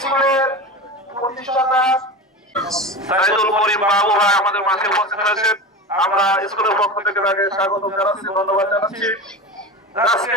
স্কুলের প্রতিষ্ঠাতা সাইদুল করিম বাবু ভাই আমাদের মাঝে উপস্থিত আছেন আমরা স্কুলের পক্ষ থেকে তাকে স্বাগত জানাচ্ছি, ধন্যবাদ জানাচ্ছি। আজকে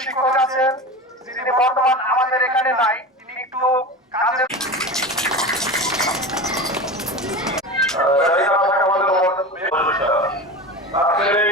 শিক্ষক আছেন যিনি বর্তমান আমাদের এখানে নাই তিনি একটু কাজে আজকের